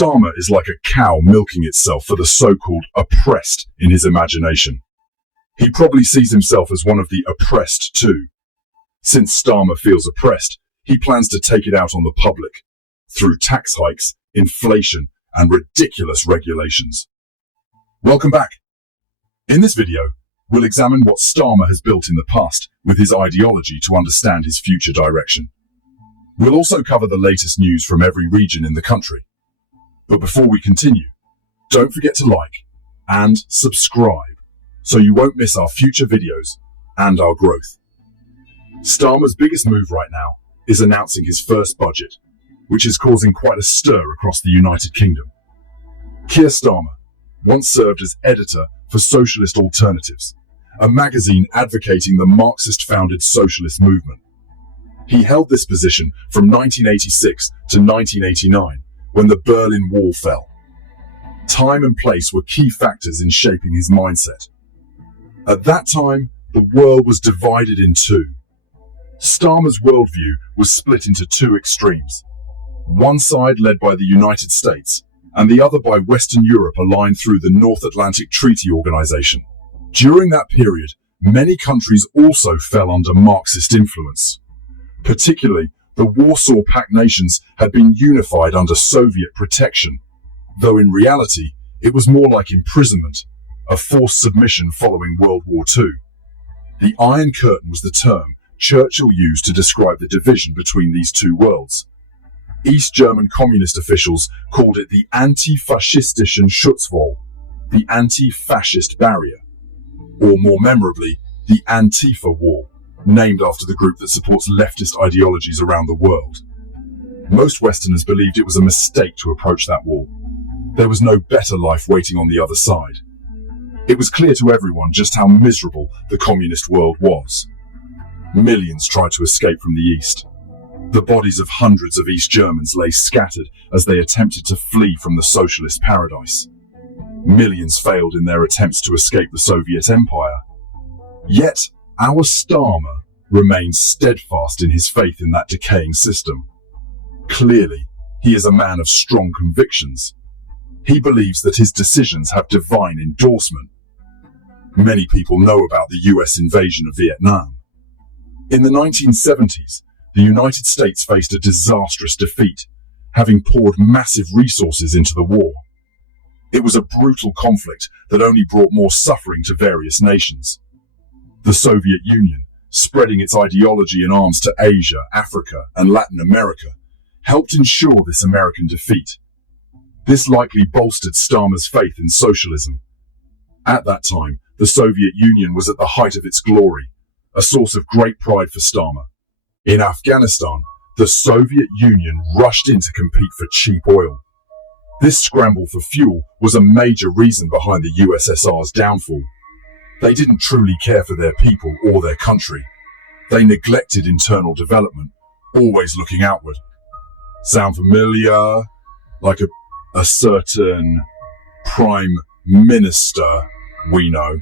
Starmer is like a cow milking itself for the so-called oppressed in his imagination. He probably sees himself as one of the oppressed too. Since Starmer feels oppressed, he plans to take it out on the public through tax hikes, inflation, and ridiculous regulations. Welcome back. In this video, we'll examine what Starmer has built in the past with his ideology to understand his future direction. We'll also cover the latest news from every region in the country. But before we continue, don't forget to like and subscribe so you won't miss our future videos and our growth. Starmer's biggest move right now is announcing his first budget, which is causing quite a stir across the United Kingdom. Keir Starmer once served as editor for Socialist Alternatives, a magazine advocating the Marxist-founded socialist movement. He held this position from 1986 to 1989, when the Berlin Wall fell. Time and place were key factors in shaping his mindset. At that time, the world was divided in two. Starmer's worldview was split into two extremes. One side led by the United States, and the other by Western Europe aligned through the North Atlantic Treaty Organization. During that period, many countries also fell under Marxist influence. Particularly, the Warsaw Pact nations had been unified under Soviet protection, though in reality, it was more like imprisonment, a forced submission following World War II. The Iron Curtain was the term Churchill used to describe the division between these two worlds. East German communist officials called it the anti-faschistischen Schutzwall, the anti-fascist barrier, or more memorably, the Antifa Wall, named after the group that supports leftist ideologies around the world. Most Westerners believed it was a mistake to approach that wall. There was no better life waiting on the other side. It was clear to everyone just how miserable the communist world was. Millions tried to escape from the East. The bodies of hundreds of East Germans lay scattered as they attempted to flee from the socialist paradise. Millions failed in their attempts to escape the Soviet Empire. Yet, our Starmer remains steadfast in his faith in that decaying system. Clearly, he is a man of strong convictions. He believes that his decisions have divine endorsement. Many people know about the US invasion of Vietnam. In the 1970s, the United States faced a disastrous defeat, having poured massive resources into the war. It was a brutal conflict that only brought more suffering to various nations. The Soviet Union, spreading its ideology and arms to Asia, Africa, and Latin America, helped ensure this American defeat. This likely bolstered Starmer's faith in socialism. At that time, the Soviet Union was at the height of its glory, a source of great pride for Starmer. In Afghanistan, the Soviet Union rushed in to compete for cheap oil. This scramble for fuel was a major reason behind the USSR's downfall. They didn't truly care for their people or their country. They neglected internal development, always looking outward. Sound familiar? Like a certain prime minister we know.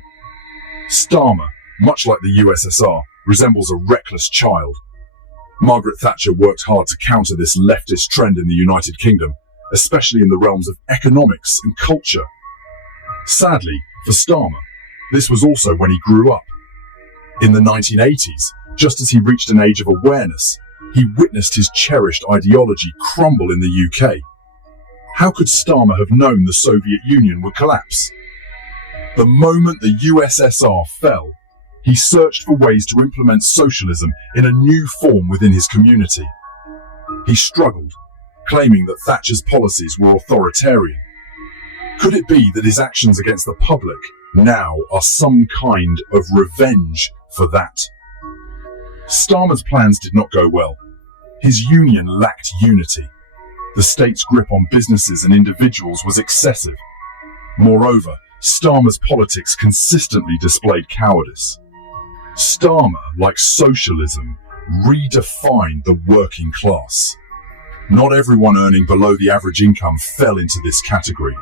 Starmer, much like the USSR, resembles a reckless child. Margaret Thatcher worked hard to counter this leftist trend in the United Kingdom, especially in the realms of economics and culture. Sadly, for Starmer, this was also when he grew up. In the 1980s, just as he reached an age of awareness, he witnessed his cherished ideology crumble in the UK. How could Starmer have known the Soviet Union would collapse? The moment the USSR fell, he searched for ways to implement socialism in a new form within his community. He struggled, claiming that Thatcher's policies were authoritarian. Could it be that his actions against the public now are some kind of revenge for that? Starmer's plans did not go well. His union lacked unity. The state's grip on businesses and individuals was excessive. Moreover, Starmer's politics consistently displayed cowardice. Starmer, like socialism, redefined the working class. Not everyone earning below the average income fell into this category.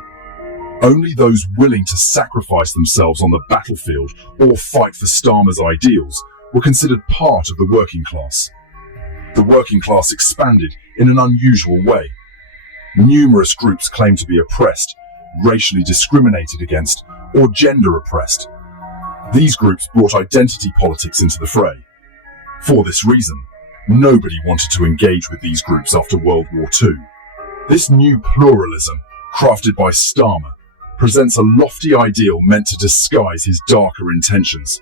Only those willing to sacrifice themselves on the battlefield or fight for Starmer's ideals were considered part of the working class. The working class expanded in an unusual way. Numerous groups claim to be oppressed, racially discriminated against, or gender oppressed. These groups brought identity politics into the fray. For this reason, nobody wanted to engage with these groups after World War II. This new pluralism, crafted by Starmer, presents a lofty ideal meant to disguise his darker intentions.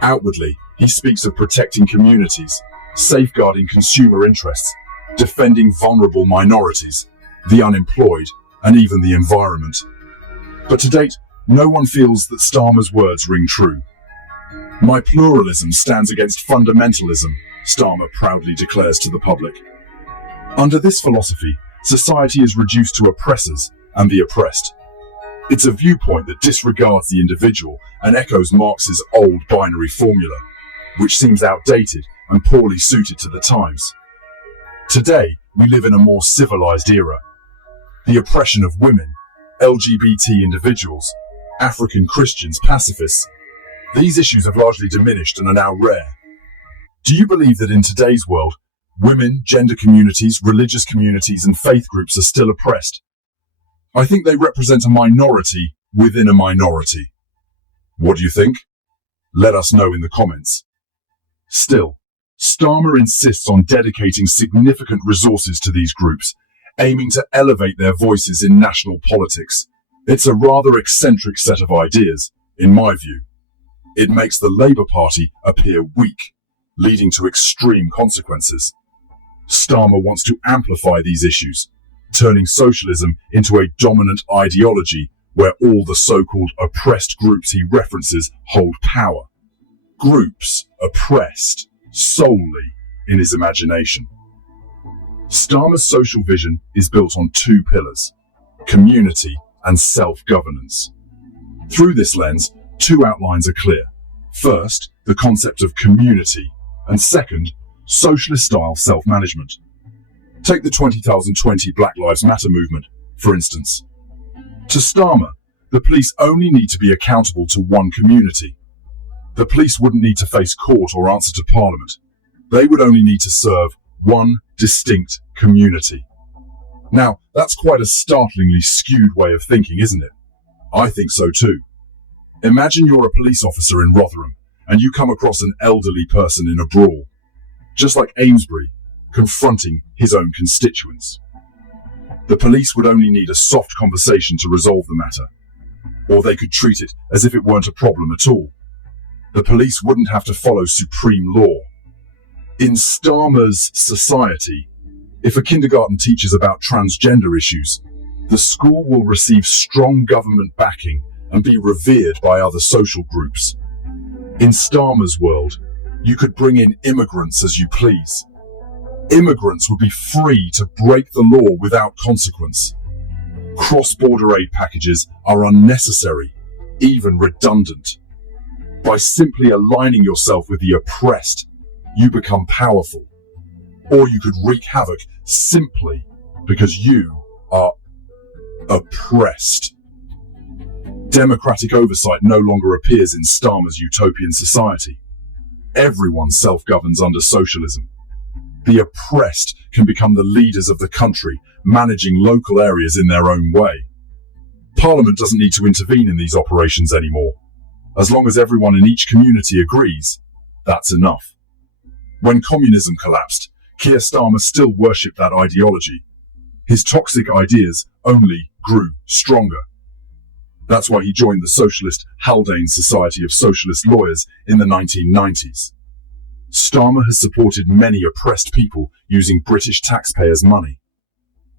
Outwardly, he speaks of protecting communities, safeguarding consumer interests, defending vulnerable minorities, the unemployed, and even the environment. But to date, no one feels that Starmer's words ring true. My pluralism stands against fundamentalism, Starmer proudly declares to the public. Under this philosophy, society is reduced to oppressors and the oppressed. It's a viewpoint that disregards the individual and echoes Marx's old binary formula, which seems outdated and poorly suited to the times. Today, we live in a more civilized era. The oppression of women, LGBT individuals, African Christians, pacifists, these issues have largely diminished and are now rare. Do you believe that in today's world, women, gender communities, religious communities, and faith groups are still oppressed? I think they represent a minority within a minority. What do you think? Let us know in the comments. Still, Starmer insists on dedicating significant resources to these groups, aiming to elevate their voices in national politics. It's a rather eccentric set of ideas, in my view. It makes the Labour Party appear weak, leading to extreme consequences. Starmer wants to amplify these issues, turning socialism into a dominant ideology where all the so-called oppressed groups he references hold power. Groups oppressed solely in his imagination. Starmer's social vision is built on two pillars: community and self-governance. Through this lens, two outlines are clear. First, the concept of community, and second, socialist-style self-management. Take the 2020 Black Lives Matter movement, for instance. To Starmer, the police only need to be accountable to one community. The police wouldn't need to face court or answer to Parliament. They would only need to serve one distinct community. Now, that's quite a startlingly skewed way of thinking, isn't it? I think so too. Imagine you're a police officer in Rotherham, and you come across an elderly person in a brawl, just like Amesbury, confronting his own constituents. The police would only need a soft conversation to resolve the matter, or they could treat it as if it weren't a problem at all. The police wouldn't have to follow supreme law. In Starmer's society, if a kindergarten teaches about transgender issues, the school will receive strong government backing and be revered by other social groups. In Starmer's world, you could bring in immigrants as you please. Immigrants would be free to break the law without consequence. Cross-border aid packages are unnecessary, even redundant. By simply aligning yourself with the oppressed, you become powerful. Or you could wreak havoc simply because you are oppressed. Democratic oversight no longer appears in Starmer's utopian society. Everyone self-governs under socialism. The oppressed can become the leaders of the country, managing local areas in their own way. Parliament doesn't need to intervene in these operations anymore. As long as everyone in each community agrees, that's enough. When communism collapsed, Keir Starmer still worshipped that ideology. His toxic ideas only grew stronger. That's why he joined the socialist Haldane Society of Socialist Lawyers in the 1990s. Starmer has supported many oppressed people using British taxpayers' money.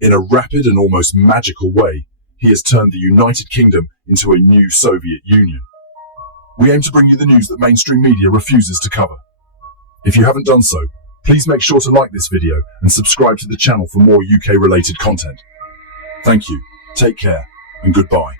In a rapid and almost magical way, he has turned the United Kingdom into a new Soviet Union. We aim to bring you the news that mainstream media refuses to cover. If you haven't done so, please make sure to like this video and subscribe to the channel for more UK-related content. Thank you, take care, and goodbye.